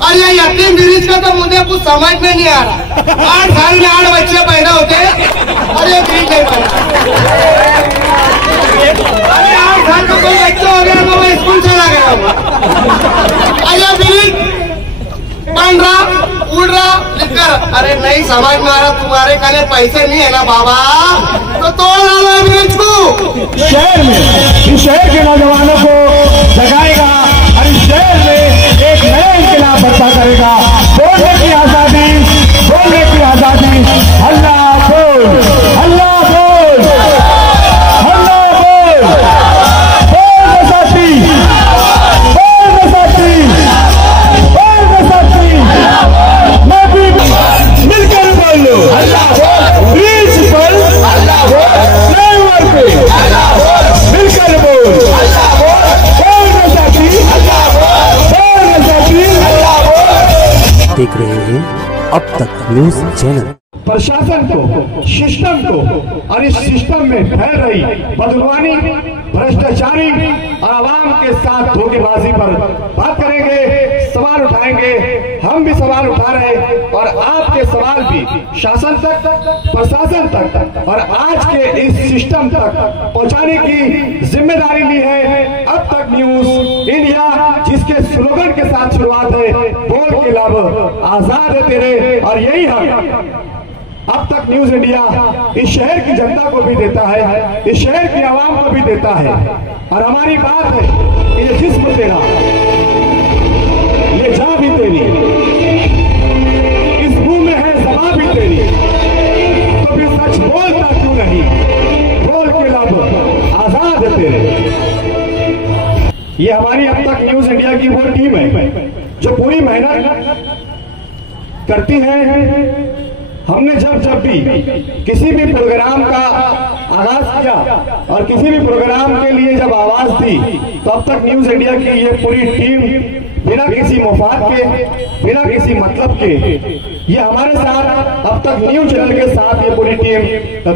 और ये यतीम ब्रिज का तो मुझे कुछ समझ में नहीं आ रहा। 8 साल में 8 बच्चे पैदा होते और ये ब्रिज नहीं बना। अरे 8 साल का कोई बच्चा हो गया तो मैं स्कूल चला गया हूँ। अरे ब्रिज बन रहा, उड़ रहा, लिखकर अरे नहीं समझ में आ रहा, तुम्हारे काले पैसे नहीं है ना बाबा, तो तोड़ डालो ब्रिज को। शहर में इस शहर के नौजवानों को जगाएगा और इस शहर में एक नया इंकलाब बर्पा करेगा। बोलने की आजादी, बोलने की आजादी। अल्लाह बोल, अल्लाह बोल, अल्लाह बोल, बोल बसाती, बोल बसाती, बोल बसाती। मैं भी मिलकर बोल लो अल्लाह बोल, प्रिंसिपल अल्लाह बोल, फ्लाईओवर पे अल्लाह बोल, मिलकर बोल अल्लाह बोल, बोल बसाती अल्लाह बोल, बोल बसाती अल्लाह बोल। देख रहे हैं अब तक न्यूज चैनल। प्रशासन को, सिस्टम को और इस सिस्टम में फैल रही बदगुमानी, भ्रष्टाचारी और आवाम के साथ धोखेबाजी पर बात करेंगे, सवाल उठाएंगे। हम भी सवाल उठा रहे और आपके सवाल भी शासन तक, प्रशासन तक और आज के इस सिस्टम तक पहुंचाने की जिम्मेदारी ली है अब तक न्यूज इंडिया, जिसके स्लोगन के साथ शुरुआत है, बोल के लब आजाद है तेरे। और यही हम अब तक न्यूज इंडिया इस शहर की जनता को भी देता है, इस शहर की आवाम को भी देता है। और हमारी बात है कि ये जिस्म तेरा, ये जान भी तेरी, इस मुंह में है ज़बान भी तेरी, तो फिर सच बोलता क्यों नहीं, बोल के लब आजाद है तेरे। ये हमारी अब तक न्यूज इंडिया की वो टीम है जो पूरी मेहनत करती है। हमने जब भी किसी भी प्रोग्राम का आगाज किया और किसी भी प्रोग्राम के लिए जब आवाज दी, तो अब तक न्यूज इंडिया की ये पूरी टीम बिना किसी मुफाद के, बिना किसी मतलब के, ये हमारे साथ अब तक न्यूज चैनल के साथ ये पूरी टीम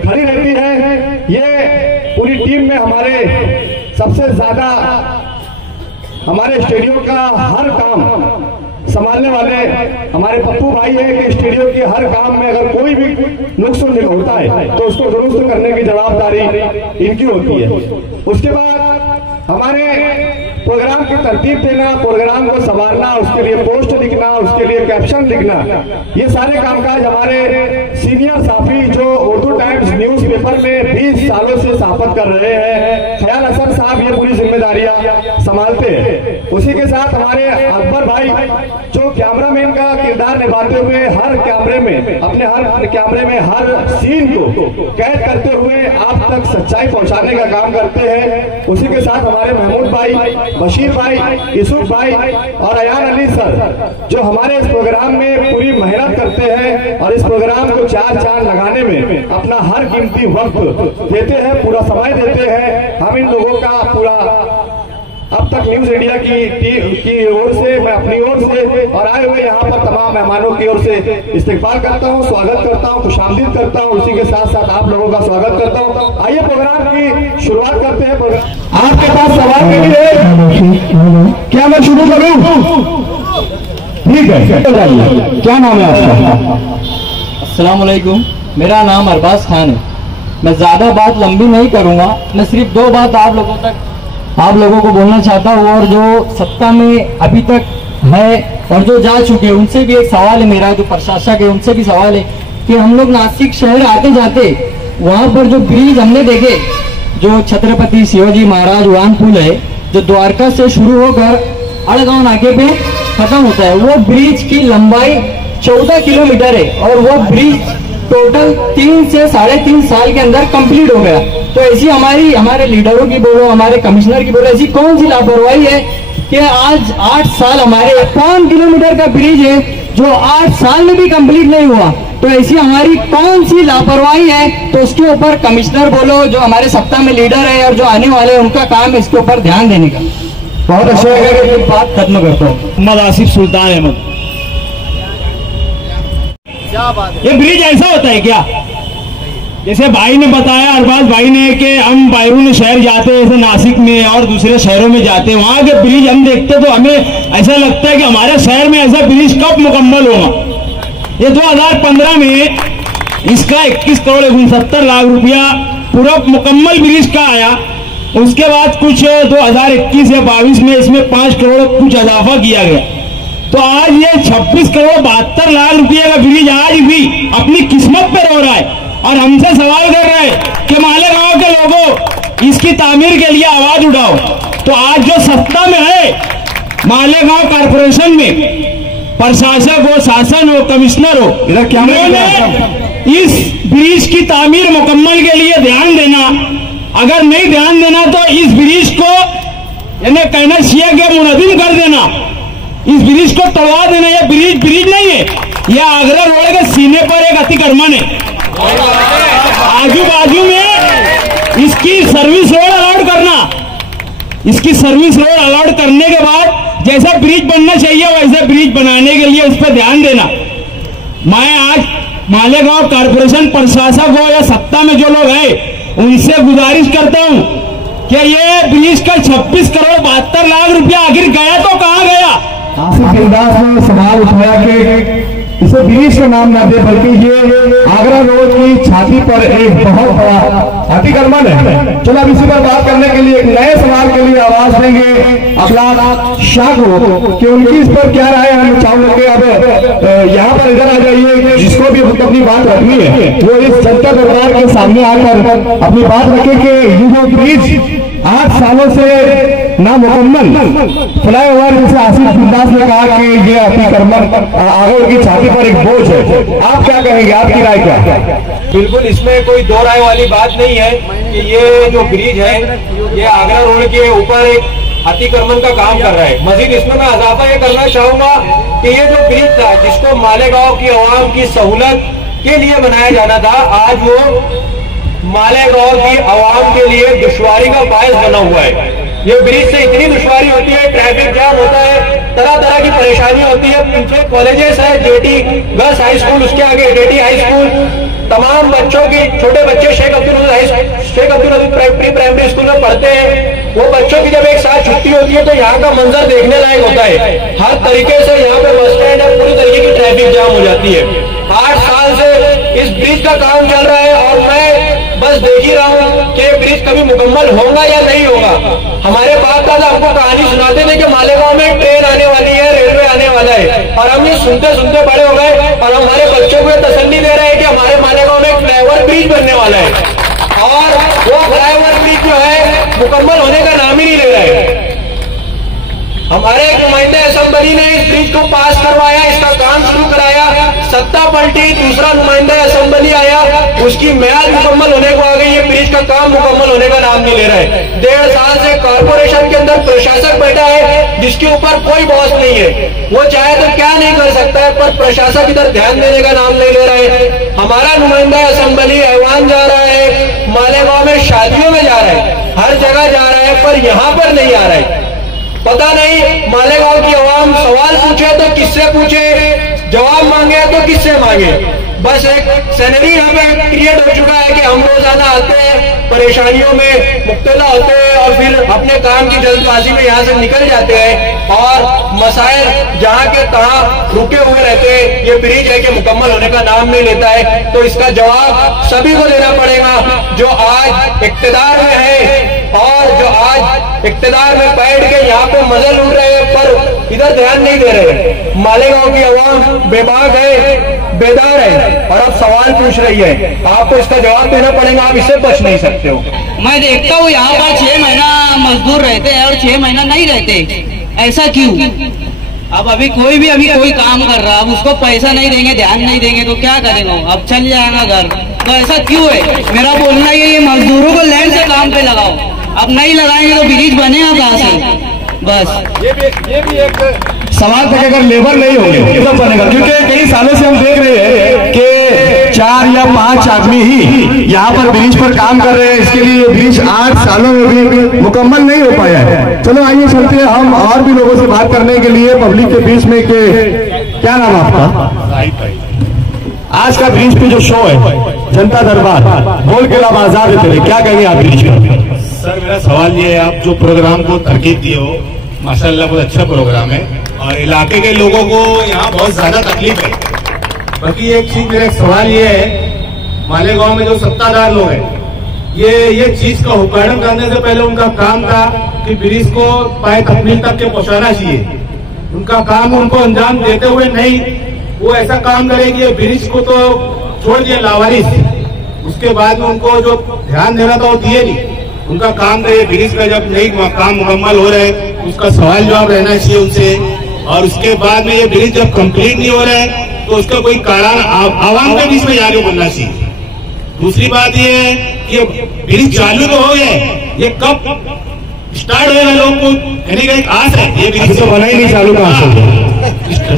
खड़ी रहती है। ये पूरी टीम में हमारे सबसे ज्यादा हमारे स्टूडियो का हर काम संभालने वाले हमारे पप्पू भाई है कि स्टूडियो के हर काम में अगर कोई भी नुकसान होता है तो उसको दुरुस्त करने की जवाबदारी इनकी होती है। उसके बाद हमारे प्रोग्राम की तरतीब देना, प्रोग्राम को संभालना, उसके लिए पोस्ट लिखना, उसके लिए कैप्शन लिखना, ये सारे कामकाज हमारे सीनियर साथी जो उर्दू टाइम्स न्यूज पेपर में 20 सालों से सहाफत कर रहे हैं, ख्याल हसन साहब ये पूरी जिम्मेदारियां संभालते हैं। उसी के साथ हमारे अकबर भाई जो कैमरामैन का किरदार निभाते हुए हर कैमरे में, अपने हर कैमरे में हर सीन को कैद करते हुए आप तक सच्चाई पहुंचाने का काम करते हैं। उसी के साथ हमारे महमूद भाई, बशीर भाई, यूसुफ भाई और अयान अली सर जो हमारे इस प्रोग्राम में पूरी मेहनत करते हैं और इस प्रोग्राम को 4 चांद लगाने में अपना हर कीमती वक्त देते हैं, पूरा समय देते हैं। हम इन लोगों का पूरा अब तक न्यूज इंडिया की ओर से, मैं अपनी ओर से और आए हुए यहाँ पर तमाम मेहमानों की ओर से इस्तकबाल करता हूँ, स्वागत करता हूँ, खुशामदीद करता हूँ। उसी के साथ साथ आप लोगों का स्वागत करता हूँ। आइए प्रोग्राम की शुरुआत करते हैं। आपके पास सवाल के लिए क्या मैं शुरू करूँ? ठीक है, क्या नाम है आपका? अस्सलाम वालेकुम, मेरा नाम अरबाज खान है। मैं ज्यादा बात लंबी नहीं करूंगा, मैं सिर्फ 2 बात आप लोगों को बोलना चाहता हूँ। और जो सत्ता में अभी तक है और जो जा चुके हैं उनसे भी एक सवाल है मेरा, जो प्रशासक है उनसे भी सवाल है कि हम लोग नासिक शहर आते जाते वहाँ पर जो ब्रिज हमने देखे, जो छत्रपति शिवाजी महाराज उड़ान पुल है जो द्वारका से शुरू होकर अड़गांव नाके पे खत्म होता है, वो ब्रिज की लंबाई 14 किलोमीटर है और वो ब्रिज टोटल 3 से 3.5 साल के अंदर कंप्लीट हो गया। तो ऐसी हमारे लीडरों की बोलो, हमारे कमिश्नर की बोलो, ऐसी कौन सी लापरवाही है कि आज 8 साल हमारे 5 किलोमीटर का ब्रिज है जो 8 साल में भी कंप्लीट नहीं हुआ। तो ऐसी हमारी कौन सी लापरवाही है? तो उसके ऊपर कमिश्नर बोलो, जो हमारे सत्ता में लीडर है और जो आने वाले हैं उनका काम है इसके ऊपर ध्यान देने का। बहुत अच्छा लगा, बात खत्म करता हूँ। मोहम्मद आसिफ सुल्तान अहमद। क्या बात है? ये ब्रिज ऐसा होता है क्या? जैसे भाई ने बताया, अरबाज भाई ने, कि हम बैरून शहर जाते हैं, जैसे नासिक में और दूसरे शहरों में जाते हैं, वहाँ के ब्रिज हम देखते तो हमें ऐसा लगता है कि हमारे शहर में ऐसा ब्रिज कब मुकम्मल होगा। ये 2015 में इसका 21 करोड़ 69 लाख रुपया पूरा मुकम्मल ब्रिज का आया। उसके बाद कुछ 2021 या 22 में इसमें 5 करोड़ कुछ इजाफा किया गया। तो आज ये 26 करोड़ 72 लाख रुपये का ब्रिज आज भी अपनी किस्मत पे रो रहा है और हमसे सवाल कर रहे हैं कि मालेगांव के लोगों इसकी तामीर के लिए आवाज उठाओ। तो आज जो सत्ता में है, मालेगांव कारपोरेशन में प्रशासक हो, शासन हो, कमिश्नर हो, उन्होंने इस ब्रिज की तामीर मुकम्मल के लिए ध्यान देना। अगर नहीं ध्यान देना तो इस ब्रिज को यानी कहना चाहिए कि मुनहदिम कर देना, इस ब्रिज को तोड़वा देना। यह ब्रिज नहीं है, यह आगरा रोड के सीने पर एक अतिक्रमण है। आजू बाजू में इसकी सर्विस रोड अलॉट करना, इसकी सर्विस रोड अलॉट करने के बाद जैसा ब्रिज बनना चाहिए वैसे ब्रिज बनाने के लिए उस पर ध्यान देना। मैं आज मालेगांव कारपोरेशन प्रशासक हो या सत्ता में जो लोग हैं उनसे गुजारिश करता हूं कि ये ब्रिज का 26 करोड़ 72 लाख रुपया आखिर गया तो कहां गया। आसिफ बिंदास ने सवाल उठाया कि इसे ब्रिज का नाम ना दे बल्कि ये आगरा रोड की छाती पर एक बहुत बड़ा अतिक्रमण है। चलो अब इसी पर बात करने के लिए एक नए सवाल के लिए आवाज देंगे अफलाक शाह को कि उनकी इस पर क्या राय है। हम चाहूंगे अब यहाँ पर इधर आ जाइए, जिसको भी अपनी बात रखनी है वो इस जनता दरबार के सामने आकर अपनी बात रखे कि ये जो ब्रिज 8 सालों से नामुकम्मल फ्लाईओवर, जैसे आसिफ बिंदास ने कहा कि ये अतिक्रमण आगरा की छाती पर एक बोझ है, आप क्या कहेंगे, आपकी राय क्या है? बिल्कुल, इसमें कोई दो राय वाली बात नहीं है कि ये जो ब्रिज है ये आगरा रोड के ऊपर एक अतिक्रमण का काम कर रहा है। मजीद इसमें मैं इजाफा ये करना चाहूंगा कि ये जो ब्रिज था जिसको मालेगांव की आवाम की सहूलत के लिए बनाया जाना था, आज वो मालेगांव की आवाम के लिए दुश्वारी का बायस बना हुआ है। ये ब्रिज से इतनी दुश्वारी होती है, ट्रैफिक जाम होता है, तरह तरह की परेशानी होती है। पीछे कॉलेजेस है, जेटी गर्ल्स हाई स्कूल, उसके आगे जेटी हाई स्कूल, तमाम बच्चों की, छोटे बच्चे Sheikh Abdul pre primary school में पढ़ते हैं। वो बच्चों की जब एक साथ छुट्टी होती है तो यहाँ का मंजर देखने लायक होता है। हर तरीके से यहाँ पे बस स्टैंड है, पूरी तरीके की ट्रैफिक जाम हो जाती है। 8 साल से इस ब्रिज का काम चल रहा है और मैं बस देख ही रहा हूँ कि ब्रिज कभी मुकम्मल होगा या नहीं होगा। हमारे बाप दादा हमको कहानी सुनाते थे कि मालेगांव में ट्रेन आने वाली है, रेलवे आने वाला है, और हम ये सुनते सुनते बड़े हो गए और हमारे बच्चों को तसल्ली दे रहे हैं कि हमारे मालेगांव में एक फ्लाईओवर ब्रिज बनने वाला है और वो फ्लाईओवर ब्रिज जो है मुकम्मल होने का नाम ही नहीं ले रहा है। हमारे एक नुमाइंदे असेंबली ने इस ब्रिज को पास करवाया, इसका काम शुरू कराया, सत्ता पलटी, दूसरा नुमाइंदा असेंबली आया, उसकी म्याद मुकम्मल होने को आ गई, ये ब्रिज का काम मुकम्मल होने का नाम नहीं ले रहा है। 1.5 साल से कारपोरेशन के अंदर प्रशासक बैठा है जिसके ऊपर कोई बॉस नहीं है, वो चाहे तो क्या नहीं कर सकता है, पर प्रशासक इधर ध्यान देने का नाम नहीं ले रहा है। हमारा नुमाइंदा असेंबली ऐवान जा रहा है, मालेगांव में शादियों में जा रहा है, हर जगह जा रहा है, पर यहाँ पर नहीं आ रहा है। पता नहीं मालेगांव की आवाम सवाल पूछे तो किससे पूछे, जवाब मांगे तो किससे मांगे। बस एक सैनरी यहाँ पे क्रिएट हो चुका है कि हम रोजाना आते हैं, परेशानियों में मुब्तला होते हैं और फिर अपने काम की जल्दबाजी में यहाँ से निकल जाते हैं और मसाइल जहाँ के तहाँ रुके हुए रहते हैं। ये ब्रिज है कि मुकम्मल होने का नाम नहीं लेता है, तो इसका जवाब सभी को देना पड़ेगा जो आज इक्तदार में है और जो आज इक्तदार में बैठ के यहाँ पे मजे लूट रहे हैं पर इधर ध्यान नहीं दे रहे। मालेगांव की आवाम बेबाक है, बेदार है और अब सवाल पूछ रही है, आपको इसका जवाब देना पड़ेगा, आप इससे बच नहीं सकते हो। मैं देखता हूँ यहाँ पर 6 महीना मजदूर रहते हैं और 6 महीना नहीं रहते, ऐसा क्यों? अब अभी कोई काम कर रहा है, अब उसको पैसा नहीं देंगे, ध्यान नहीं देंगे तो क्या करेगा, अब चल जाएगा घर। तो ऐसा क्यों है? मेरा बोलना ये मजदूरों को लाइन से काम पे लगाओ, अब नहीं लगाएंगे तो ब्रिज बनेगा कहाँ से? बस ये भी एक सवाल था कि अगर लेबर नहीं होंगे तो बनेगा, क्योंकि कई सालों से हम देख रहे हैं कि 4 या 5 आदमी ही यहाँ पर ब्रिज पर काम कर रहे हैं। इसके लिए ब्रिज 8 सालों में भी मुकम्मल नहीं हो पाया है। चलो आइए चलते हैं हम और भी लोगों से बात करने के लिए पब्लिक के बीच में। के क्या नाम आपका? आज का ब्रिज पे जो शो है जनता दरबार, बोल के लाभ आजाद है तेरे, क्या कहेंगे आप ब्रिज पर? सर मेरा सवाल ये है, आप जो प्रोग्राम को तरकीब दिए हो माशाल्लाह बहुत अच्छा प्रोग्राम है और इलाके के लोगों को यहाँ बहुत ज्यादा तकलीफ है। बाकी एक चीज मेरा सवाल ये है, मालेगांव में जो सत्ताधार लोग हैं ये चीज का उद्घाटन करने से पहले उनका काम था कि ब्रिज को पाए तकमील तक के पहुंचाना चाहिए। उनका काम उनको अंजाम देते हुए नहीं, वो ऐसा काम करे कि ब्रिज को तो छोड़ दिया लावारिस, उसके बाद में उनको जो ध्यान देना था वो दिए नहीं। उनका काम था ये ब्रिज का जब नहीं काम मुकम्मल हो रहा है उसका सवाल जवाब रहना चाहिए उनसे, और उसके बाद में ये ब्रिज जब कंप्लीट नहीं हो रहा है तो उसका कोई कारण आवाम के बीच में जाके बनना चाहिए। दूसरी बात ये है कि ब्रिज चालू तो हो गया, ये कब स्टार्ट होगा लोगों को कहने का एक आस है। ये ब्रिज तो बना ही नहीं, चालू कहाँ से?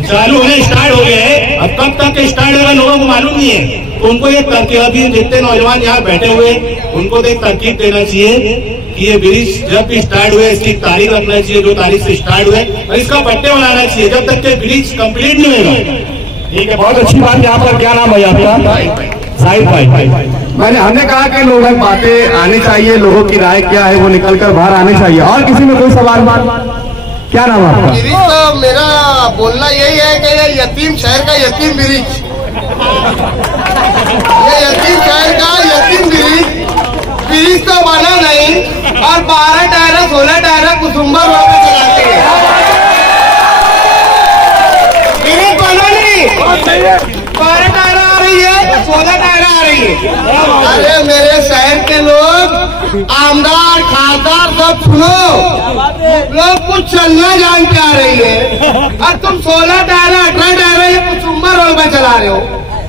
चालू होने स्टार्ट हो गया है, अब कब तक स्टार्ट होगा लोगों को मालूम नहीं है। तो उनको एक तरकीब, अभी जितने नौजवान यहाँ बैठे हुए उनको तो एक तरकीब देना चाहिए कि ये ब्रिज जब भी स्टार्ट हुए इसकी तारीख रखना चाहिए, जो तारीख से स्टार्ट हुए, और इसका पट्टे बनाना चाहिए जब तक के ब्रिज कंप्लीट नहीं होगा। ठीक है, बहुत अच्छी बात। यहाँ पर क्या नाम है आपका? जाहिद भाई। हमने कहा कि लोगों की बातें आनी चाहिए, लोगों की राय क्या है वो निकल कर बाहर आनी चाहिए। और किसी में कोई सवाल? क्या नाम है आपका? ब्रिज तो मेरा बोलना यही है कि ये यतीम शहर का यतीम ब्रिज, ये यतीम शहर का यतीम ब्रिज तो बना नहीं, और 12 टायर 16 टायर कुसुम्बर रोड पे चलाते हैं। ब्रिज बना नहीं, 12 टायर आ रही है, 16 टायर आ रही है। अरे मेरे शहर के लोग, आमदार खासदार सब सुनो, लोग कुछ चलना जान पे आ रही है और तुम 16 टायर 18 टायर ये कुसुम्बर रोड पे चला रहे हो।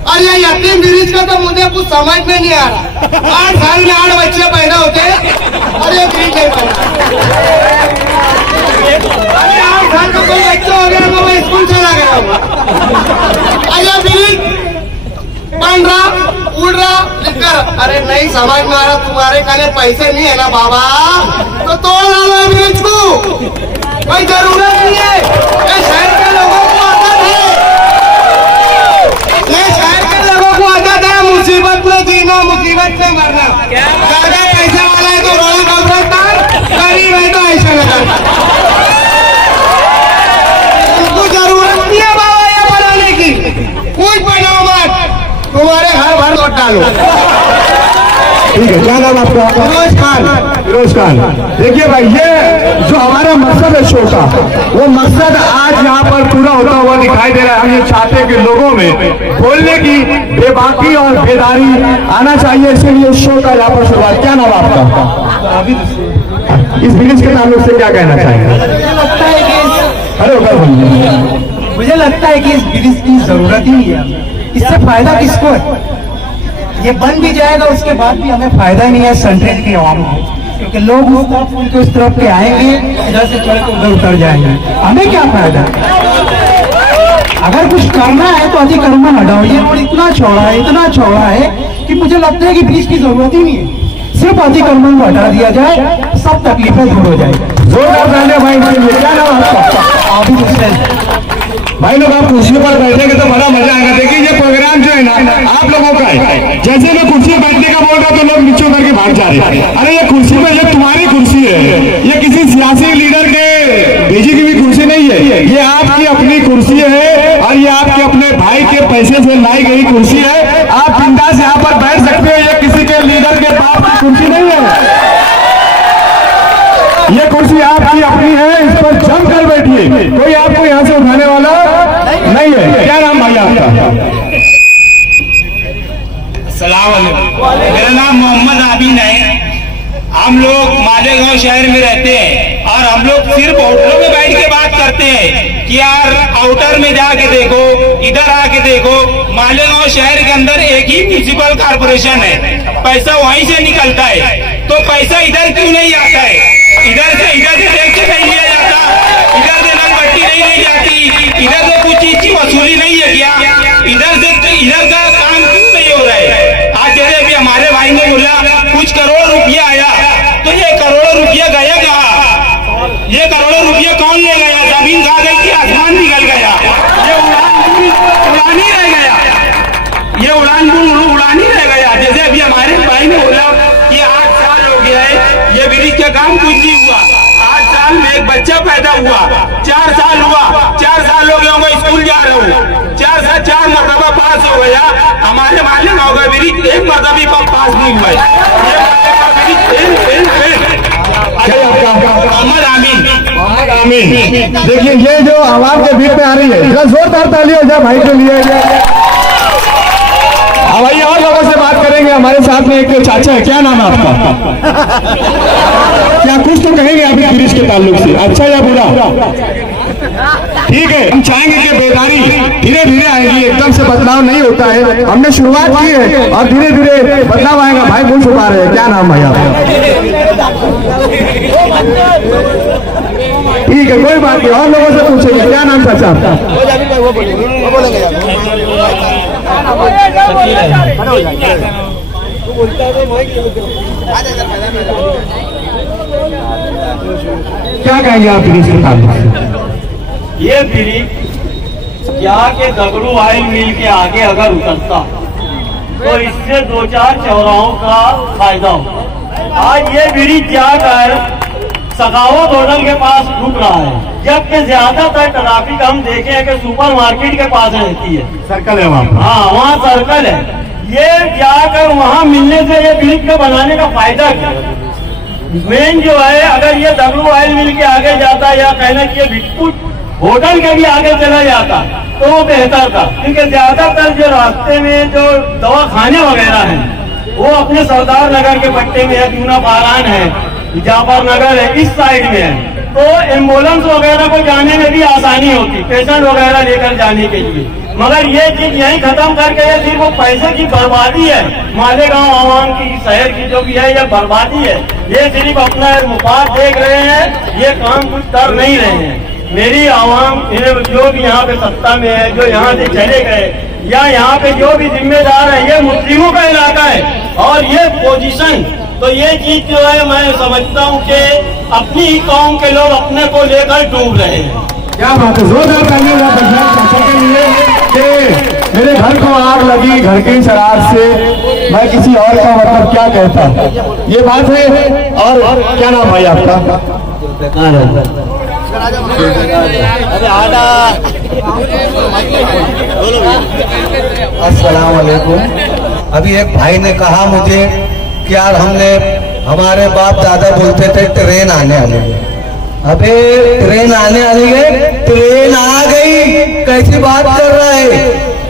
और ये यतीम ब्रिज का तो मुझे कुछ समझ में नहीं आ रहा। 8 साल में 8 बच्चे पैदा होते और ये ब्रिज नहीं बना। अरे 8 साल का कोई बच्चा हो गया तो मैं स्कूल चला गया हूँ। अरे ब्रिज बन रहा, उड़ रहा, लिख कर, अरे नहीं समझ में आ रहा, तुम्हारे खाने पैसे नहीं है ना बाबा, तो तोड़ डालो ब्रिज को, कोई जरूरत नहीं है। ये शहर के लोगों को आदत है, ये शहर के लोगों को आदत है मुसीबत में जीना, मुसीबत में मरना। ज्यादा पैसा वाला है तो रोल कब्रस्तान, गरीब है तो ऐसा लगा। उनको जरूरत नहीं है बाबा ये बनाने की, कुछ बनाओ मत, तुम्हारे घर भर लौट डालो। ठीक है, क्या नाम आपका? फिरोज खान। फिरोज खान। देखिए भाई, ये जो हमारा मकसद है शो का, वो मकसद आज यहाँ पर पूरा होता हुआ दिखाई दे रहा है। हम ये चाहते हैं कि लोगों में बोलने की बेबाकी और बेदारी आना चाहिए, इसीलिए शो का यहाँ पर शुरुआत। क्या नाम आपका? इस ब्रिज के ताल्लुक से क्या कहना चाहेंगे? मुझे लगता है कि इस ब्रिज की जरूरत ही नहीं है। इससे फायदा किसको है? ये बन भी जाएगा उसके बाद भी हमें फायदा नहीं है सेंट्रल की आवाम को, क्योंकि लोग उस तरफ उनके उस तरफ के आएंगे, इधर से चढ़ के उधर उतर जाएंगे। हमें क्या फायदा? अगर कुछ करना है तो अतिक्रमण हटाओ। ये रोड इतना चौड़ा है कि मुझे लगता है कि ब्रिज की जरूरत ही नहीं है। सिर्फ अतिक्रमण को हटा दिया जाए, सब तकलीफें दूर हो जाएगी। जोरदार तालियां भाई के लिए। क्या नाम आपका? भाई लोग आप कुर्सियों पर बैठेंगे तो बड़ा मजा आएगा। देखिए ये प्रोग्राम जो है ना आप लोगों का है। जैसे मैं कुर्सी पर बैठने का बोल रहा तो लोग नीचे करके भाग जा रहे हैं। अरे ये कुर्सी पे, ये तुम्हारी कुर्सी है, ये किसी सियासी लीडर के भेजी की भी कुर्सी नहीं है, ये आपकी अपनी कुर्सी है और ये आपके अपने भाई के पैसे से लाई गई कुर्सी है। आप बिंदास यहाँ पर बैठ सकते हो, ये किसी के लीडर के बाप की कुर्सी नहीं है। ये कुर्सी आपकी अपनी है, इस पर जम कर बैठिए, कोई आपको यहाँ से उठाने वाला नहीं है। क्या नाम भाई आपका? सलाम अलैकुम। मेरा नाम मोहम्मद आबिद है। हम लोग मालेगांव शहर में रहते हैं और हम लोग सिर्फ होटलों में बैठ के बात करते हैं कि यार आउटर में जाके देखो, इधर आके देखो। मालेगांव शहर के अंदर एक ही म्यूनिसिपल कॉर्पोरेशन है, पैसा वहीं से निकलता है, तो पैसा इधर क्यों नहीं आता है? इधर से टैक्स नहीं लिया जाता, इधर से नलपट्टी नहीं ली जाती, इधर से कुछ चीज की वसूली नहीं है क्या? इधर का काम क्यों नहीं हो रहा है? आज जैसे अभी हमारे भाई ने बोला कुछ करोड़ रुपया आया, तो ये करोड़ों रुपया गया कहाँ? ये करोड़ों रुपया कौन ले गया? जमीन खा गई कि आसमान निकल गया? ये उड़ान ही रह गया। उड़ा नहीं रह गया। जैसे अभी हमारे भाई ने बोला कि 8 साल हो गया है ये ब्रिज का काम कुछ नहीं हुआ। 8 साल में एक बच्चा पैदा हुआ, 4 साल हुआ, 4 साल हो गए होंगे स्कूल जा रहे हो, 4 मरतबा पास हो गया। हमारे माले गाँव का ब्रिज एक मरतबा भी पास नहीं हुआ मोहम्मद आमीन। देखिए ये जो आवाज के बीच में आ रही है, जरा जोरदार ताली हो जाए भाई के लिए। अब आइए और लोगों से बात करेंगे। हमारे साथ में एक चाचा है, क्या नाम है आपका? क्या कुछ तो कहेंगे आप इस ब्रिज के ताल्लुक से, अच्छा या बुरा? ठीक है, हम चाहेंगे कि बेदारी धीरे धीरे आएगी, एकदम से बदलाव नहीं होता है। हमने शुरुआत की है और धीरे धीरे बदलाव आएगा। भाई मुंह छुपा रहे हैं, क्या नाम भाई आपका? ठीक है, कोई बात नहीं, और लोगों से पूछेंगे क्या नाम चाचा आपका? क्या कहेंगे आप ब्रिज के ताल्लुक से? ये ब्रिज क्या के दगड़ू ऑयल मिल के आगे अगर उतरता तो इससे 2-4 चौराहों का फायदा हो। आज ये ब्रिज जाकर सखावत होटल के पास रुक रहा है, जबकि ज्यादातर ट्रैफिक हम देखे हैं कि सुपर मार्केट के पास रहती है। सर्कल है वहाँ? हाँ, वहाँ सर्कल है। ये जाकर वहाँ मिलने से ये ब्रिज को बनाने का फायदा क्या? मेन जो है, अगर ये दगड़ू ऑयल मिल के आगे जाता या कहना चाहिए बिस्कुट होटल के भी आगे चला जाता तो वो बेहतर था, क्योंकि ज्यादातर जो रास्ते में जो दवाखाने वगैरह हैं वो अपने सरदार नगर के पट्टे में है, दूना पारान है, जाफर नगर है, इस साइड में है, तो एम्बुलेंस वगैरह को जाने में भी आसानी होती, पेशेंट वगैरह लेकर जाने के लिए। मगर ये चीज यही खत्म करके ये सिर्फ वो पैसे की बर्बादी है, मालेगांव आवाम की, शहर की जो भी है, ये बर्बादी है। ये सिर्फ अपना मुफाद देख रहे हैं, ये काम कुछ कर नहीं रहे हैं। मेरी आवाम जो भी यहाँ पे सत्ता में है, जो यहाँ से चले गए या यहाँ पे जो भी जिम्मेदार है, ये मुस्लिमों का इलाका है और ये पोजीशन, तो ये चीज जो है मैं समझता हूँ कि अपनी ही कौम के लोग अपने को लेकर डूब रहे हैं। क्या बात है, जोरदार ताली हो जाए के लिए कि मेरे घर को आग लगी घर की शराब से, मैं किसी और का मतलब क्या कहता, ये बात है। और क्या नाम भाई आपका? अस्सलाम वालेकुम। अभी एक भाई ने कहा मुझे कि यार हमारे बाप दादा बोलते थे ट्रेन आने वाली है। अबे ट्रेन आने वाली है, ट्रेन आ गई, कैसी बात कर रहा है?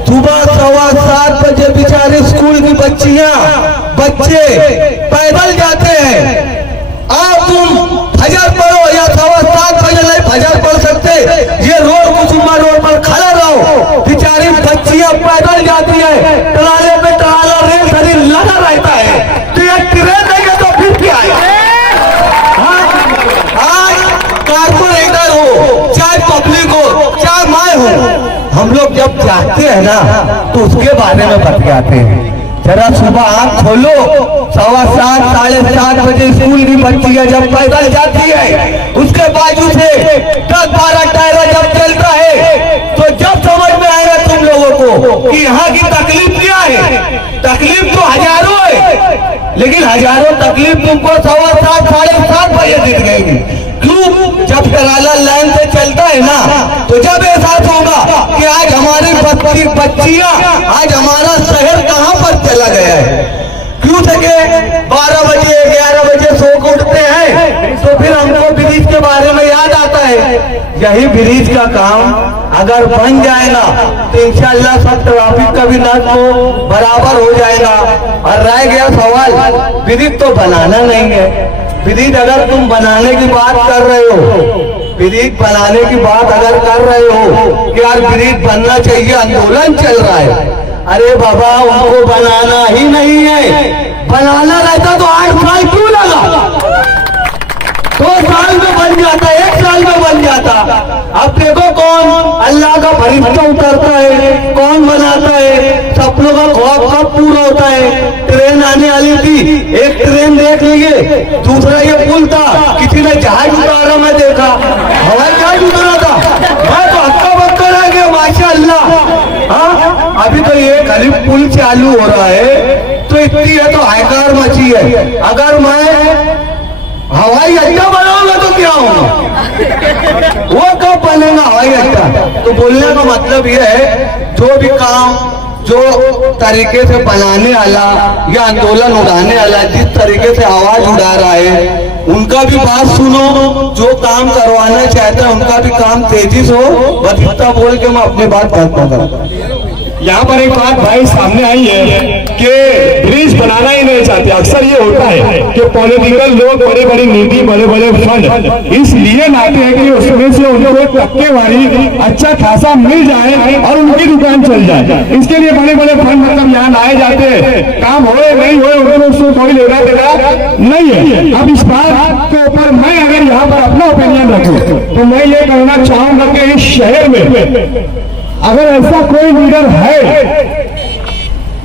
सुबह 7:15 बजे बेचारे स्कूल की बच्चे पैदल जाते हैं। आप तुम फजर पढ़ो या 7:15 बजे नहीं फजर पढ़ सकते, ये रोड कुसुमा रोड पर खड़ा रहो, बेचारी बच्चियां पैदल जाती है, टराले पे टराला रेल शरीर लगा रहता है, तो ये ट्रेन देंगे तो फिर क्या है? आज कारपोरेटर हो चाहे पब्लिक हो चाहे मैं हो, हम लोग जब जाते हैं ना तो उसके बारे में बतियाते हैं। जरा सुबह आँख खोलो, 7:15 7:30 बजे स्कूल की बच्चियां जब पैदल जाती है, उसके बाजू से 10-12 टायर जब चलता है, तो जब समझ में आएगा तुम लोगों को कि यहाँ की तकलीफ क्या है। तकलीफ तो हजारों है, लेकिन हजारों तकलीफ तुमको 7:15 7:30 बजे दिख गई। क्यों? जब टराला लाइन से चलता है ना, तो जब एहसास होगा कि आज हमारी बच्चियां, आज हमारा शहर कहाँ पर चला गया है। क्यों थे 12 बजे 11 बजे सो के उठते हैं, तो फिर हमको ब्रिज के बारे में याद आता है। यही ब्रिज का काम अगर बन जाएगा तो इंशाल्लाह सब ट्रैफिक का भी नज़्म बराबर हो जाएगा। और रह गया सवाल, ब्रिज तो बनाना नहीं है। ब्रिज अगर तुम बनाने की बात कर रहे हो, ब्रिज बनाने की बात अगर कर रहे हो कि यार ब्रिज बनना चाहिए, आंदोलन चल रहा है, अरे बाबा उनको बनाना ही नहीं है। बनाना रहता तो 8 साल क्यों लगा? 2 साल में बन जाता, 1 साल में बन जाता। अब देखो कौन अल्लाह का फरिश्ता उतरता है, कौन बनाता है, सपनों का ख्वाब कब पूरा होता है। ट्रेन आने वाली थी, एक ट्रेन देख लीजिए, दूसरा ये पुल था, किसी ने जहाज उतारा मैं देखा, हवाई जहाज उतारा था, मैं तो हक्का बक्का रह गया माशाअल्लाह। हाँ, अभी अभी तो ये खाली पुल चालू हो रहा है तो इतनी है तो हाहाकार मची है। अगर मैं हवाई अड्डा बनाऊंगा तो क्या होगा, वो कब बनेगा हवाई अड्डा। तो बोलने का मतलब ये है जो भी काम जो तरीके से बनाने वाला या आंदोलन उड़ाने वाला जिस तरीके से आवाज उड़ा रहा है उनका भी बात सुनो, जो काम करवाना चाहते हैं उनका भी काम तेजी से हो। बस इतना बोल के मैं अपनी बात करता था। यहाँ पर एक बात भाई सामने आई है कि ब्रिज बनाना ही नहीं चाहते। अक्सर ये होता है कि पॉलिटिकल लोग बड़े बड़ी नीति बड़े बड़े फंड इसलिए लाते हैं कि उसमें से उनको टक्केवारी अच्छा खासा मिल जाए और उनकी दुकान चल जाए। इसके लिए बड़े बड़े फंड मतलब यहाँ लाए जाते हैं। काम होए नहीं होए उनको उससे कोई लेना देना नहीं है। अब इस बात के ऊपर मैं अगर यहाँ पर अपना ओपिनियन रखूं तो मैं ये कहना चाहूंगा कि इस शहर में अगर ऐसा कोई लीडर है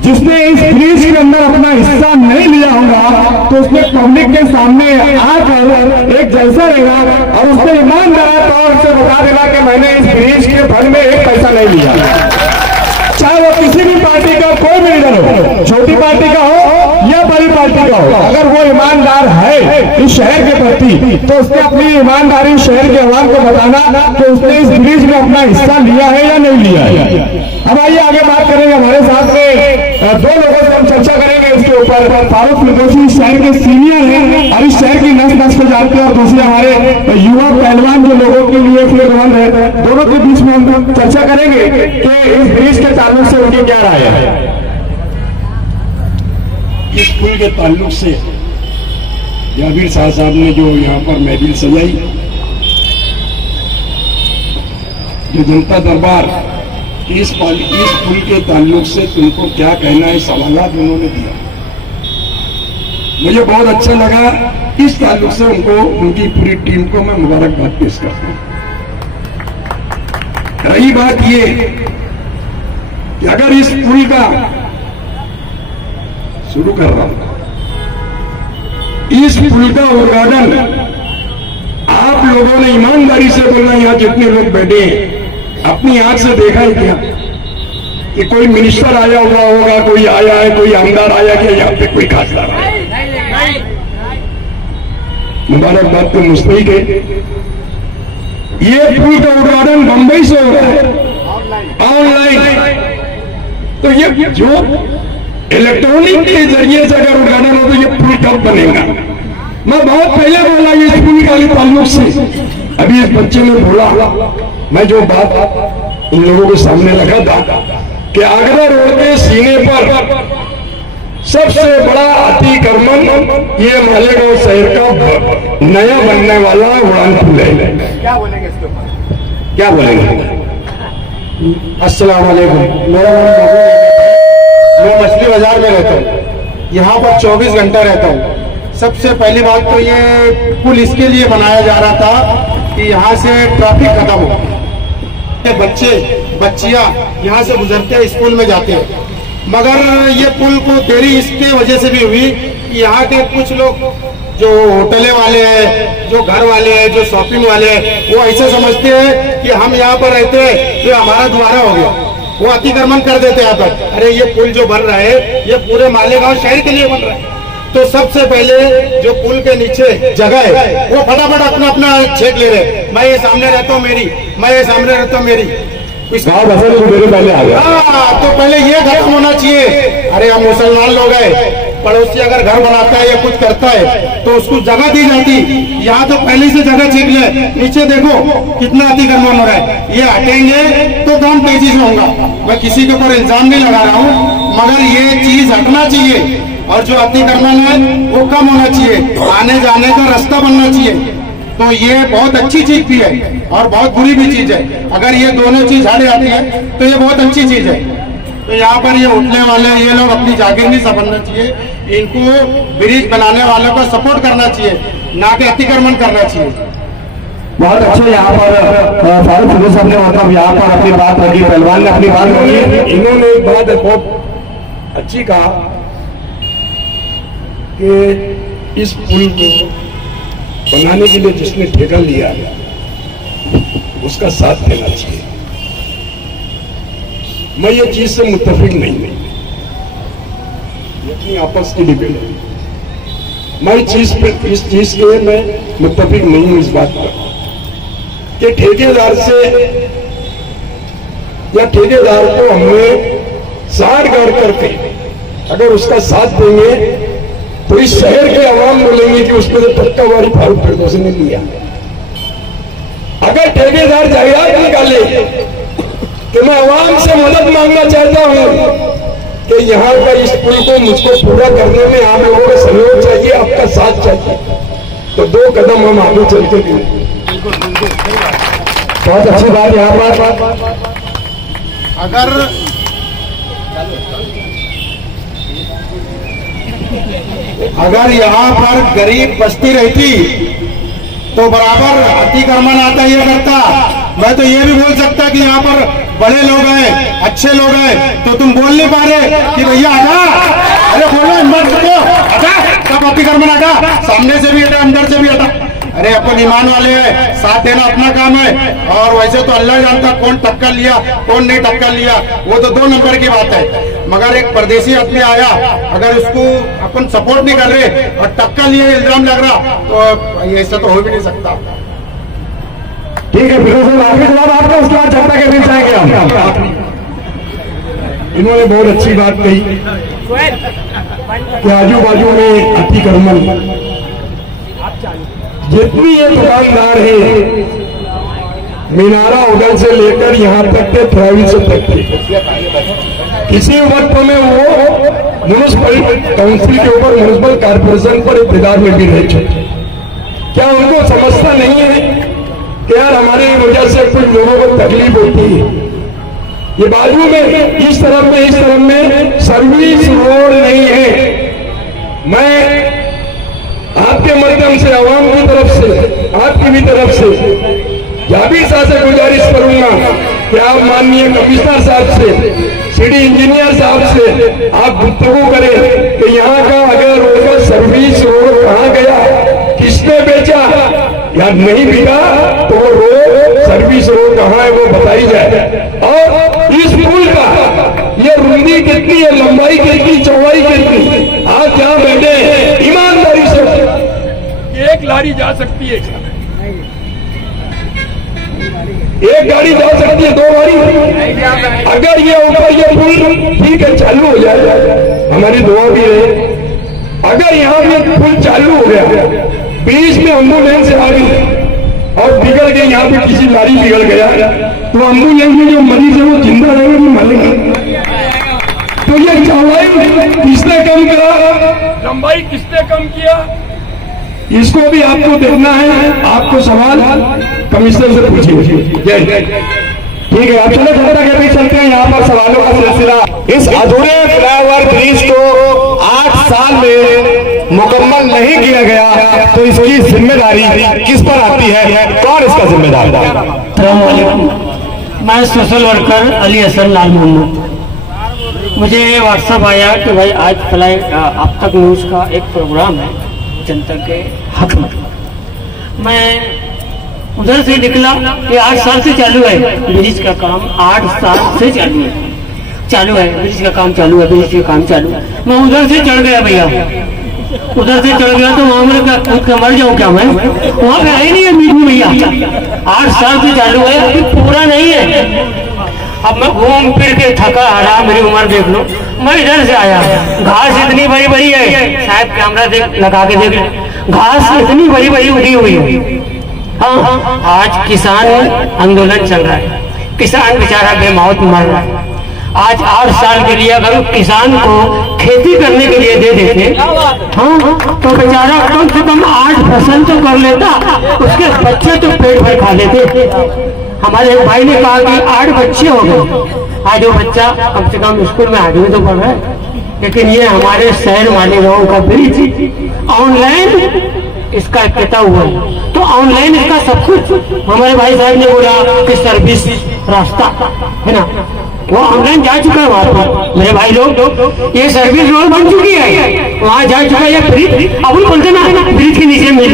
जिसने इस ब्रिज के अंदर अपना हिस्सा नहीं लिया होगा तो उसने पब्लिक के सामने आकर एक जलसा रहेगा और उसने ईमानदार तौर से बता देगा कि मैंने इस ब्रिज के फंड में एक पैसा नहीं लिया। चाहे वो किसी भी पार्टी का कोई भी लीडर हो, छोटी पार्टी का हो या बड़ी पार्टी का हो, अगर वो ईमानदार है इस शहर के प्रति तो उसने अपनी ईमानदारी शहर के आवाम को बताना कि उसने इस ब्रिज में अपना हिस्सा लिया है या नहीं लिया है। अब आइए आगे बात करेंगे। हमारे साथ में दो लोगों से हम चर्चा करेंगे इसके ऊपर। फारूक फिरदौसी इस शहर के सीनियर हैं और इस शहर की नस नस को जानते हैं और दूसरे हमारे युवा पहलवान जो लोगों के लिए फिरदौन है, दोनों के बीच में हम चर्चा करेंगे कि इस ब्रिज के ताल्लुक से उनकी क्या राय है। इस पुल के ताल्लुक से जाबिर शाह साहब ने जो यहाँ पर महफिल सजाई, जो जनता दरबार इस पुल के ताल्लुक से तुमको क्या कहना है सवालात उन्होंने दिया, मुझे बहुत अच्छा लगा। इस ताल्लुक से उनको उनकी पूरी टीम को मैं मुबारकबाद पेश करता हूं। रही बात ये कि अगर इस पुल का शुरू कर रहा हूं, इस पुल का उद्घाटन आप लोगों ने ईमानदारी से बोलना, यहां जितने लोग बैठे हैं अपनी आंख से देखा है क्या कि कोई मिनिस्टर आया हुआ होगा, कोई आया है, कोई आमदार आया क्या यहाँ पे कोई खासदार आया? मुबारकबाद तो मुस्तैक है। ये पुल का उद्घाटन बंबई से हो रहा है ऑनलाइन, तो ये जो इलेक्ट्रॉनिक के जरिए से अगर उद्घाटन हो तो ये पुल कब बनेगा? मैं बहुत पहले बोला ये पुल के ताल्लुक से, अभी इस बच्चे ने बोला, मैं जो बात इन लोगों के सामने रखा था कि आगरा रोड के सीने पर सबसे बड़ा अतिक्रमण ये मालेगांव शहर का नया बनने वाला उड़ान पुल है। क्या बोलेंगे इसके ऊपर? क्या बोलेंगे? अस्सलाम वालेकुम, मेरा नाम मैं मछली बाजार में रहता हूँ, यहाँ पर 24 घंटा रहता हूँ। सबसे पहली बात तो ये पुल इसके लिए बनाया जा रहा था कि यहाँ से ट्रैफिक खत्म हो, बच्चे बच्चियाँ यहाँ से गुजरते हैं, स्कूल में जाते हैं। मगर ये पुल को देरी इसके वजह से भी हुई कि यहाँ के कुछ लोग जो होटले वाले हैं, जो घर वाले हैं, जो शॉपिंग वाले हैं, वो ऐसे समझते हैं कि हम यहाँ पर रहते हैं तो हमारा द्वारा हो गया, वो अतिक्रमण कर देते हैं यहाँ पर। अरे ये पुल जो बन रहा है ये पूरे मालेगांव शहर के लिए बन रहा है, तो सबसे पहले जो पुल के नीचे जगह है वो फटाफट अपना अपना छेक ले रहे। मैं ये सामने रहता हूँ मेरी, मैं ये सामने रहता हूँ मेरी, मेरे पहले आ गया। तो पहले ये खत्म होना चाहिए। अरे हम मुसलमान लोग हैं, पड़ोसी अगर घर बनाता है या कुछ करता है तो उसको जगह दी जाती, यहाँ तो पहले से जगह छीन ले। नीचे देखो कितना अतिक्रमण हो रहा है, ये हटेंगे तो काम तेजी से होगा। मैं किसी के ऊपर इल्जाम नहीं लगा रहा हूँ, मगर ये चीज हटना चाहिए और जो अतिक्रमण है वो कम होना चाहिए, आने जाने का रास्ता बनना चाहिए। तो ये बहुत अच्छी चीज भी है और बहुत बुरी भी चीज है। अगर ये दोनों चीज हट जाती है तो ये बहुत अच्छी चीज है। तो यहाँ पर ये उठने वाले ये लोग अपनी जागीर नहीं समझना चाहिए, इनको ब्रिज बनाने वालों को सपोर्ट करना चाहिए, ना कि अतिक्रमण करना चाहिए। बहुत अच्छे यहाँ पर फारूक फिरदौसी साहब ने मतलब यहाँ पर अपनी बात रखी, पहलवान ने अपनी बात रखी। इन्होंने एक बात बहुत अच्छी कहा कि इस पुल को बनाने के लिए जिसने ठेका लिया उसका साथ देना चाहिए। मैं ये चीज से मुत्तफिक नहीं हूं। अपनी आपस की डिबेट है, मैं इस चीज के मैं मुत्तफिक नहीं हूं इस बात पर कि ठेकेदार से या ठेकेदार को हमने साठ गाड़ करके अगर उसका साथ देंगे तो इस शहर के आवाम बोलेंगे कि उसमें तो टक्का वाली फारूक फिरदौसी ने लिया। अगर ठेकेदार जायदाद निकाले तो मैं आवाम से मदद मांगना चाहता हूं कि यहाँ का इस पुल को मुझको पूरा करने में आप लोगों का सहयोग चाहिए, आपका साथ चाहिए, तो 2 कदम हम आगे चल के देंगे। बहुत अच्छी बात यहाँ पर अगर यहाँ पर गरीब बस्ती रहती तो बराबर अतिक्रमण आता ये करता। मैं तो ये भी बोल सकता कि यहाँ पर बड़े लोग हैं, अच्छे लोग हैं, तो तुम बोल नहीं पा रहे कि भैया हटा, अरे बोलो हिम्मत को हटा, सब अतिक्रमण हटा, सामने से भी हटा, अंदर से भी हटा। अरे अपन ईमान वाले हैं, साथ देना अपना काम है। और वैसे तो अल्लाह जानता कौन टक्कर लिया कौन नहीं टक्कर लिया, वो तो 2 नंबर की बात है। मगर एक परदेसी आदमी आया, अगर उसको अपन सपोर्ट नहीं कर रहे और टक्कर लिए इल्जाम लग रहा तो ऐसा तो हो भी नहीं सकता। ठीक है, फिर आखिरी जवाब आपका, उसके बाद जनता के बीच जाएंगे हम। इन्होंने बहुत अच्छी बात कही कि आजू बाजू में अतिक्रमण, जितनी ये दुकानदार है मीनारा होटल से लेकर यहाँ तक के ट्रैवल तक के, किसी वक्त में वो म्युनिसिपल काउंसिल के ऊपर म्युनिसिपल कॉर्पोरेशन पर इक़्तिदार में भी रह चुके। क्या उनको समझता नहीं है कि यार हमारी वजह से कुछ लोगों को तकलीफ होती है? ये बाजू में इस तरफ में सर्विस रोड नहीं है। मैं आपके माध्यम से आवाम की तरफ से, आपकी भी तरफ से जाबिर साहब से गुजारिश करूंगा कि आप माननीय कमिश्नर साहब से, सिटी इंजीनियर साहब से आप गुफ्तगू करें कि यहाँ का अगर रोड का सर्विस रोड कहाँ गया, किसने बेचा या नहीं बिका, तो वो रोड सर्विस रोड कहाँ है वो बताई जाए। और इस पुल का ये रुंदी कितनी है, लंबाई कितनी, चौड़ाई कितनी, आप जहाँ बैठे हैं ईमानदारी से एक लारी जा सकती है, एक गाड़ी जा सकती है, 2 गाड़ी। अगर ये ऊपर ये पुल ठीक है चालू हो जाए, हमारी दुआ भी है। अगर यहाँ पे पुल चालू हो गया, बीच में एम्बुलेंस आ गई और बिगड़ गई, यहाँ पे किसी लारी बिगड़ गया, तो एम्बुलेंस में जो मरीज है वो जिंदा रहेगा नहीं मालेंगे। तो ये चौड़ाई किसने कम किया, लंबाई किसने कम किया, इसको भी आपको देखना है। आपको सवाल कमिश्नर से पूछिए। ठीक है, आप चलो जनता के बीच चलते हैं। यहाँ पर सवालों का सिलसिला, इस अधूरे फ्लाईओवर ब्रिज को 8 साल में मुकम्मल नहीं किया गया, तो इसकी जिम्मेदारी किस पर आती है, कौन इसका जिम्मेदार है? मैं सोशल वर्कर अली हसन लाल मोहम्मद। मुझे व्हाट्सएप आया कि भाई आज अब तक न्यूज़ का एक प्रोग्राम है जनता के हक में। मैं उधर से निकला कि 8 साल से चालू है ब्रिज का काम, 8 साल से चालू है ब्रिज का काम चालू है, ब्रिज का काम चालू है। मैं उधर से चढ़ गया भैया, उधर से चढ़ गया तो वहां मैं क्या कूद के मर जाऊं क्या? मैं वहां पे आई नहीं है मीठू भैया, 8 साल से चालू है, अभी पूरा नहीं है। अब मैं घूम फिर के थका हारा, मेरी उम्र देख लो, मैं इधर से आया, घास इतनी बड़ी बड़ी है, शायद कैमरा लगा के देख, घास इतनी बड़ी बड़ी उगी हुई है। हाँ, आज किसान आंदोलन चल रहा है, किसान बेचारा बेमौत मर रहा है। आज 8 साल के लिए अगर किसान को खेती करने के लिए दे देते, हाँ, तो बेचारा कम से कम 8 फसल तो कर लेता, उसके बच्चे तो पेट भर खा लेते। हमारे एक भाई ने कहा कि 8 बच्चे हो गए, आज वो बच्चा कम से कम स्कूल में 8वीं तो पढ़ रहा है। लेकिन ये हमारे शहर वाले गाँव का ब्रिज ऑनलाइन इसका इफ्तिताह हुआ, तो ऑनलाइन इसका सब कुछ, हमारे भाई साहब ने बोला कि सर्विस रास्ता है ना, वो ऑनलाइन जा चुका है वहां पर। मेरे भाई लोग, ये सर्विस रोड बन चुकी है, वहां जा चुका है। ये ब्रिज अब बोलते ना ब्रिज के नीचे मिल,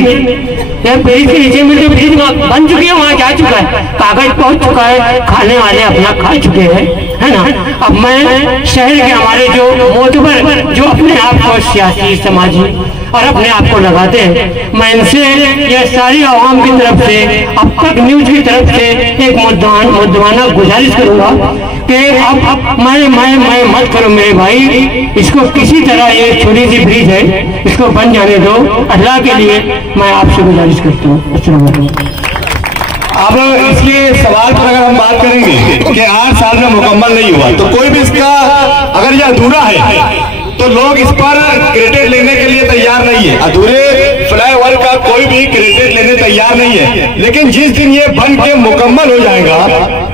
ब्रिज के नीचे मिल ब्रिज बन चुकी है, वहां जा चुका है, कागज पहुंच चुका है, खाने वाले अपना खा चुके हैं। है ना। अब मैं शहर के हमारे जो मोतबर जो अपने आप को सियासी समाजी और अपने आप को लगाते हैं, मैं इनसे यह सारी आवाम की तरफ से, अब तक न्यूज की तरफ से एक मुद्दाना गुजारिश करूंगा कि अब मैं मत करो मेरे भाई, इसको किसी तरह, ये छोटी सी ब्रिज है, इसको बन जाने दो, अल्लाह के लिए मैं आपसे गुजारिश करता हूँ। अस्सलाम वालेकुम। अब इसके सवाल पर अगर हम बात करेंगे कि 8 साल में मुकम्मल नहीं हुआ, तो कोई भी इसका अगर यह अधूरा है तो लोग इस पर क्रेडिट लेने के लिए तैयार नहीं है। अधूरे फ्लाईओवर का कोई भी क्रेडिट लेने तैयार नहीं है, लेकिन जिस दिन ये बन के मुकम्मल हो जाएगा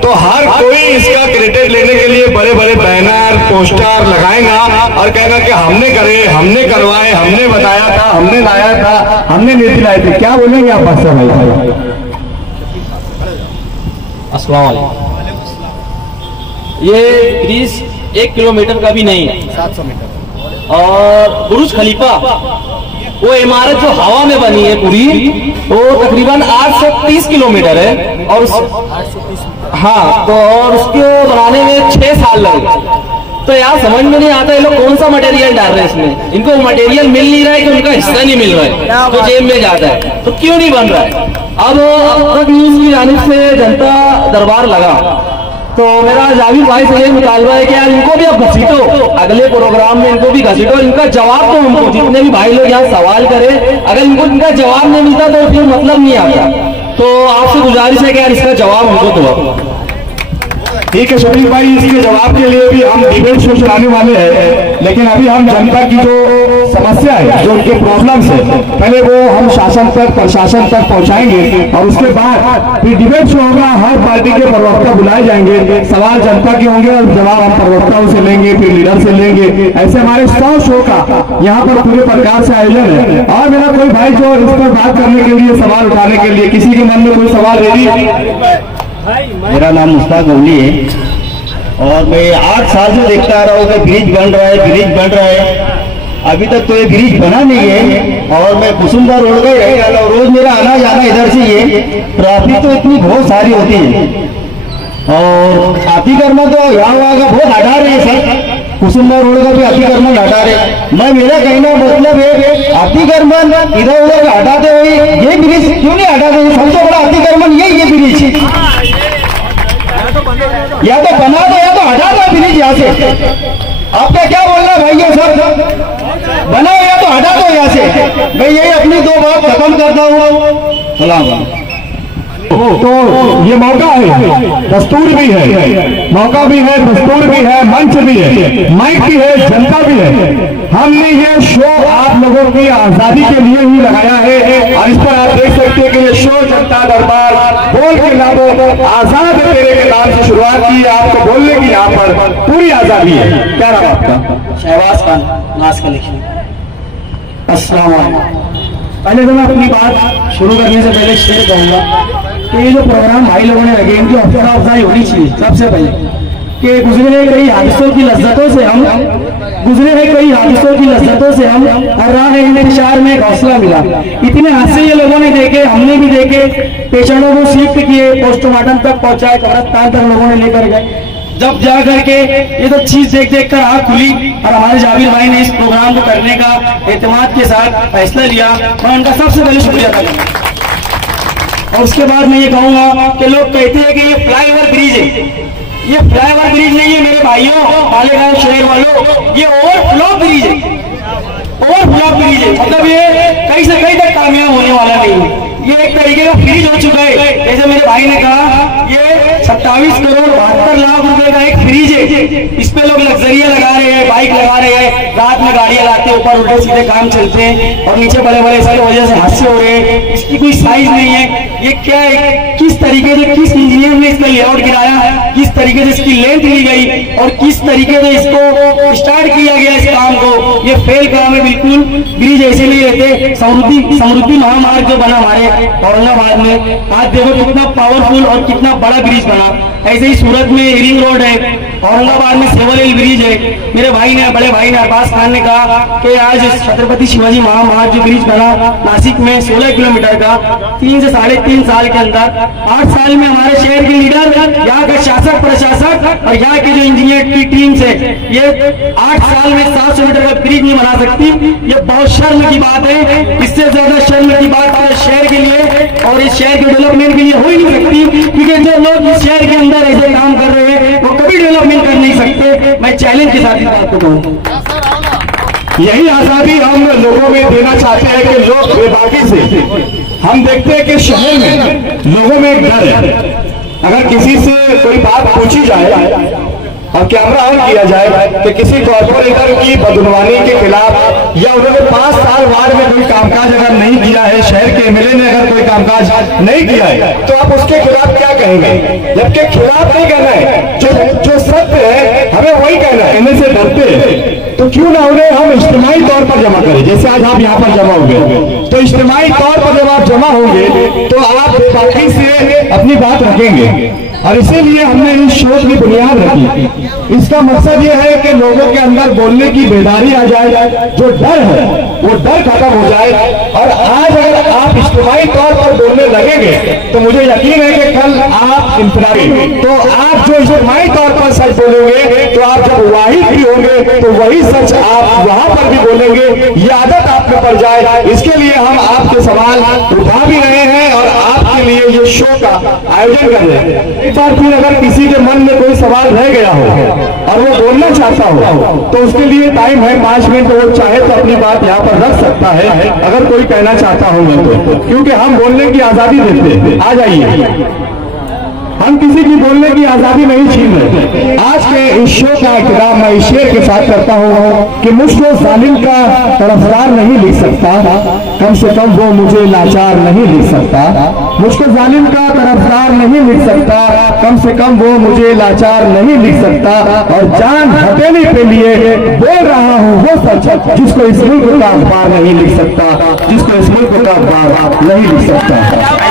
तो हर कोई इसका क्रेडिट लेने के लिए बड़े बड़े बैनर पोस्टर लगाएगा और कहेगा कि हमने करे, हमने करवाए, हमने बताया था, हमने लाया था, हमने नीति लाए थे। क्या बोलेंगे आप बादशाह भाई? अस्सलाम वालेकुम। ये ब्रिज 1 किलोमीटर का भी नहीं है, 700 मीटर। और बुर्ज खलीफा, वो इमारत जो हवा में बनी है पूरी, वो तकरीबन 830 किलोमीटर है। और हाँ, तो और उसको बनाने में 6 साल लगे। तो यार समझ में नहीं आता ये लोग कौन सा मटेरियल डाल रहे हैं इसमें। इनको मटेरियल मिल नहीं रहा है कि उनका हिस्सा नहीं मिल रहा है, तो जेब में जाता है, तो क्यों नहीं बन रहा है। अब तक न्यूज की जानिब से जनता दरबार लगा, तो मेरा जावेद भाई से ये मुतालबा है कि यार इनको भी अब घसीटो, अगले प्रोग्राम में इनको भी घसीटो, इनका जवाब तो हमको, जितने भी भाई लोग यहाँ सवाल करें, अगर इनको इनका जवाब नहीं मिलता तो फिर मतलब नहीं आता। तो आपसे गुजारिश है कि यार इसका जवाब हमको दो। ठीक है शफीक भाई, इसके जवाब के लिए भी हम डिबेट शो चलाने वाले हैं, लेकिन अभी हम जनता की जो समस्या है, जो उनके प्रॉब्लम्स है, पहले वो हम शासन तक, प्रशासन तक पहुंचाएंगे और उसके बाद फिर डिबेट शो होगा। हर पार्टी के प्रवक्ता बुलाए जाएंगे, सवाल जनता के होंगे और जवाब हम प्रवक्ताओं से लेंगे, फिर लीडर से लेंगे। ऐसे हमारे 100 शो का यहाँ पर पूरे प्रकार से आयोजन है। और मेरा कोई भाई जो इस पर बात करने के लिए, सवाल उठाने के लिए, किसी के मन में कोई सवाल रेडी? मेरा नाम मुश्ताक ओली है और मैं 8 साल से देखता आ रहा हूँ कि ब्रिज बन रहा है, ब्रिज बन रहा है। अभी तक तो ये ब्रिज बना नहीं है और मैं कुसुमदार रोड का ही रहने वाला हूँ। रोज मेरा आना जाना इधर से ये ट्रैफिक तो इतनी बहुत सारी होती है और अतिक्रमण तो यहाँ वहाँ का बहुत हटा रहे हैं सर। कुसुमदार रोड का भी अतिक्रमण हटा रहे। मैं मेरा कहना मतलब है अतिक्रमण इधर उधर हटाते हुए ये ब्रिज क्यों नहीं हटाते? सबसे बड़ा अतिक्रमण यही है ब्रिज, या तो बना दो या तो हटा दो ब्रिज यहाँ से। आपका क्या बोलना है भाई? ये सब बनाओ या तो हटा दो यहाँ से। मैं यही अपनी 2 बात खत्म करता हूँ। सलाम। तो ये मौका है, दस्तूर भी है, मौका भी है, दस्तूर भी है, मंच भी है, माइक भी है, जनता भी है। हमने ये शो आप लोगों की आजादी के लिए ही लगाया है और इस पर आप देख सकते हैं कि ये शो जनता दरबार बोल के लाभो आजाद तेरे के नाम से शुरुआत की है। आपको बोलने की यहाँ पर पूरी आजादी है। क्या नाम आपका? शहबाज खान, नाज का लिखिए। अस्सलाम वालेकुम। पहले तो मैं अपनी बात शुरू करने से पहले शेयर करूंगा कि ये जो प्रोग्राम भाई लोगों ने लगे, इनकी हौसला अफजाई होनी चाहिए सबसे पहले कि गुजरे कई हादसों की लज्जतों से हम और राह इंतजार में एक हौसला मिला। इतने हादसे ये लोगों ने देखे, हमने भी देखे, पेशेंटों को शिफ्ट किए, पोस्टमार्टम तक पहुंचाए, कब्रिस्तान तक लोगों ने लेकर गए। जब जा करके ये तो चीज देख देख कर आँख खुली और हमारे जावेद भाई ने इस प्रोग्राम को करने का एतमाद के साथ फैसला लिया, मैं उनका सबसे पहले शुक्रिया अदा करूंगा। और उसके बाद मैं ये कहूंगा कि लोग कहते हैं कि ये फ्लाईओवर ब्रिज है, ये फ्लाईओवर ब्रिज नहीं है मेरे भाइयों, मालेगांव शहर वालों, ये ओवरफ्लो ब्रिज है, ओवरफ्लो ब्रिज है। मतलब ये कहीं से कहीं तक कामयाब होने वाला नहीं है, ये एक तरीके का फ्रिज हो चुका है। जैसे मेरे भाई ने कहा, ये 27 करोड़ 72 लाख रुपए का एक फ्रिज है। इस पे लोग लग्जरिया लगा रहे हैं, बाइक लगा रहे हैं, रात में गाड़ियां लाते हैं, ऊपर उल्टे सीधे काम चलते हैं और नीचे बड़े बड़े इसकी वजह से हादसे हो रहे हैं। इसकी कोई साइज नहीं है। ये क्या है, किस तरीके से, किस इंजीनियर ने इसका लेआउट गिराया, किस तरीके से इसकी लेंथ ली गई, और किस तरीके से इसको स्टार्ट किया गया इस काम को, ये फेल काम है बिल्कुल। ब्रिज ऐसे नहीं रहते। समृद्धि महामार्ग जो बना हमारे औरंगाबाद में, आज देखो कितना पावरफुल और कितना बड़ा ब्रिज बना। ऐसे ही सूरत में रिंग रोड है, औरंगाबाद में सेवल हिल ब्रिज है। मेरे भाई ने, बड़े भाई ने, अरबाज खान ने कहा कि आज छत्रपति शिवाजी महामार्ग जो ब्रिज बना नासिक में 16 किलोमीटर का, 3 से 3.5 साल के अंदर, 8 साल में हमारे शहर के लीडर, यहाँ का शासक प्रशासक और यहाँ के जो इंजीनियर की टीम से ये 8 साल में 700 मीटर का ब्रिज नहीं बना सकती। ये बहुत शर्म की बात है। इससे ज्यादा शर्म की बात है शहर के लिए और इस शहर के डेवलपमेंट के लिए हो ही नहीं सकती, क्योंकि जो लोग इस शहर के अंदर ऐसे काम कर रहे हैं वो कभी डेवलपमेंट कर नहीं सकते। मैं चैलेंज के साथ इस बात को कहूँ। यही आजादी हम लोगों में देना चाहते हैं कि लोग बेबाकी से, हम देखते हैं कि शहर में लोगों में एक डर है। अगर किसी से कोई बात पूछी जाए और कैमरा ऑन किया जाए कि किसी कॉर्पोरेटर की बदगुमानी के खिलाफ या उन्होंने 5 साल वार्ड में कोई कामकाज अगर नहीं किया है, शहर के एमएलए ने अगर कोई कामकाज नहीं किया है, तो आप उसके खिलाफ क्या कहेंगे? जबकि खिलाफ नहीं कहना है, जो सत्य है हमें वही कहना है। कहने से डरते हैं तो क्यों ना उन्हें हम इज्तिमाई तौर पर जमा करें। जैसे आज आप यहाँ पर जमा होंगे तो इज्तिमाई तौर पर जब आप जमा होंगे तो आप बेबाकी से अपनी बात रखेंगे। और इसीलिए हमने इस शो की बुनियाद रखी। इसका मकसद ये है कि लोगों के अंदर बोलने की बेदारी आ जाए, जो डर है वो डर खत्म हो जाए। और आज अगर आप इज्तिमाई तौर पर बोलने लगेंगे तो मुझे यकीन है कि कल आप इंफरादी, तो आप जो इज्तिमाई तौर पर सच बोलेंगे तो आप जब वाहिद भी होंगे तो वही सच आप वहां पर भी बोलेंगे। ये आदत आप में पड़ जाए, इसके लिए हम आपके सवाल उठा भी रहे हैं और आपके लिए ये शो का आयोजन कर रहे हैं। एक बार फिर अगर किसी के मन में कोई सवाल रह गया हो और वो बोलना चाहता हो तो उसके लिए टाइम है 5 मिनट। वो चाहे तो अपनी बात यहाँ पर रख सकता है अगर कोई कहना चाहता होगा तो, क्योंकि हम बोलने की आजादी देते हैं। आ जाइए, हम किसी की बोलने की आजादी नहीं छीन रहे। आज के इस शो का इकराम मैं इस शेर के साथ करता हूँ कि मुझको जालिम का तरफदार नहीं लिख सकता, कम से कम वो मुझे लाचार नहीं लिख सकता। मुझको जालिम का तरफदार नहीं लिख सकता, कम से कम वो मुझे लाचार नहीं लिख सकता। और जान हथेली पे लिए बोल रहा हूँ वो सच, जिसको इस मुल्क का अखबार नहीं लिख सकता, जिसको इस मुल्क का अखबार नहीं लिख सकता।